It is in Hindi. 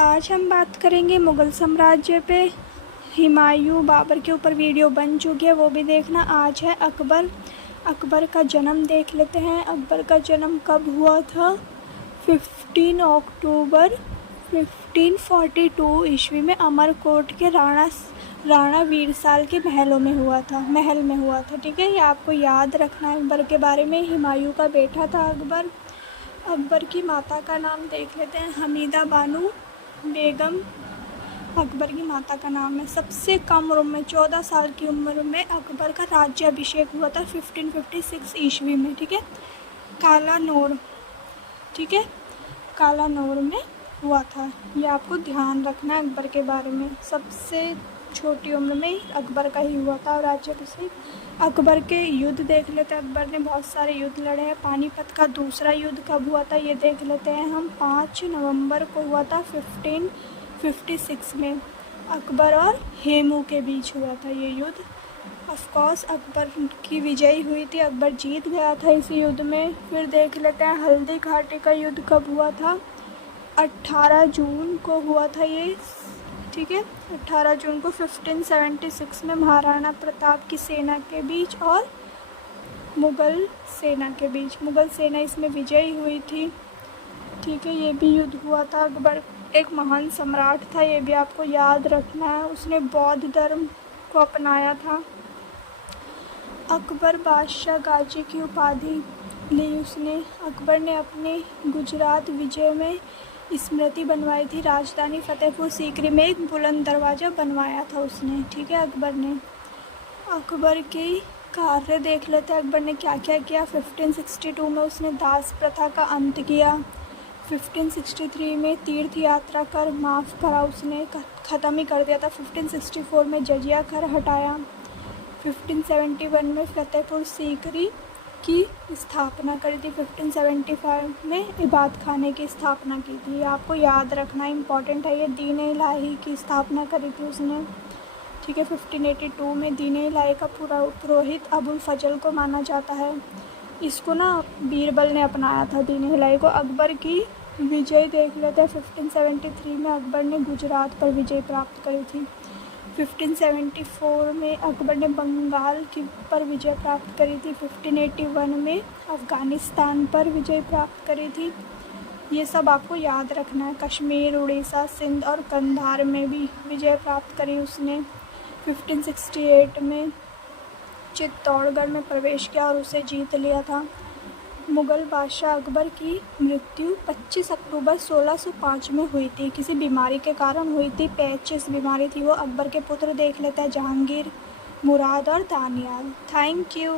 आज हम बात करेंगे मुग़ल साम्राज्य पे। हुमायूं बाबर के ऊपर वीडियो बन चुकी है, वो भी देखना। आज है अकबर। अकबर का जन्म देख लेते हैं। अकबर का जन्म कब हुआ था? 15 अक्टूबर 1542 ईस्वी में अमरकोट के राणा वीरसाल के महल में हुआ था। ठीक है, ये आपको याद रखना है अकबर के बारे में। हुमायूं का बेटा था अकबर। अकबर की माता का नाम देख लेते हैं, हमीदा बानो बेगम अकबर की माता का नाम है। सबसे कम उम्र में 14 साल की उम्र में अकबर का राज्याभिषेक हुआ था 1556 ईस्वी में। ठीक है, कालानौर, ठीक है, कालानौर में हुआ था। ये आपको ध्यान रखना है अकबर के बारे में। सबसे छोटी उम्र में अकबर का ही हुआ था राज्याभिषेक। अकबर के युद्ध देख लेते हैं। अकबर ने बहुत सारे युद्ध लड़े हैं। पानीपत का दूसरा युद्ध कब हुआ था ये देख लेते हैं हम। 5 नवंबर को हुआ था 1556 में। अकबर और हेमू के बीच हुआ था ये युद्ध। ऑफकोर्स अकबर की विजयी हुई थी, अकबर जीत गया था इस युद्ध में। फिर देख लेते हैं हल्दी घाटी का युद्ध कब हुआ था। 18 जून को हुआ था ये। ठीक है, 18 जून को 1576 में महाराणा प्रताप की सेना के बीच और मुग़ल सेना के बीच। मुग़ल सेना इसमें विजयी हुई थी। ठीक है, ये भी युद्ध हुआ था। अकबर एक महान सम्राट था, ये भी आपको याद रखना है। उसने बौद्ध धर्म को अपनाया था। अकबर बादशाह गाजी की उपाधि ली उसने। अकबर ने अपने गुजरात विजय में स्मृति बनवाई थी। राजधानी फतेहपुर सीकरी में एक बुलंद दरवाज़ा बनवाया था उसने। ठीक है, अकबर ने। अकबर के कार्य देख लेते हैं, अकबर ने क्या क्या किया। 1562 में उसने दास प्रथा का अंत किया। 1563 में तीर्थ यात्रा कर माफ़ करा, उसने ख़त्म ही कर दिया था। 1564 में जजिया कर हटाया। 1571 में फतेहपुर सीकरी की स्थापना करी थी। 1575 में इबादत खाने की स्थापना की थी। आपको याद रखना इम्पॉर्टेंट है ये। दीन इलाही की स्थापना करी थी उसने। ठीक है, 1582 में दीन इलाही का पुरोहित अबुल फजल को माना जाता है। इसको ना बीरबल ने अपनाया था दीन इलाही को। अकबर की विजय देख लेते हैं। 1573 में अकबर ने गुजरात पर विजय प्राप्त करी थी। 1574 में अकबर ने बंगाल पर विजय प्राप्त करी थी। 1581 में अफ़गानिस्तान पर विजय प्राप्त करी थी। ये सब आपको याद रखना है। कश्मीर, उड़ीसा, सिंध और कंधार में भी विजय प्राप्त करी उसने। 1568 में चित्तौड़गढ़ में प्रवेश किया और उसे जीत लिया था। मुग़ल बादशाह अकबर की मृत्यु 25 अक्टूबर 1605 में हुई थी। किसी बीमारी के कारण हुई थी। पेचिस बीमारी थी वो। अकबर के पुत्र देख लेते हैं, जहांगीर, मुराद और दानियाल। Thank you.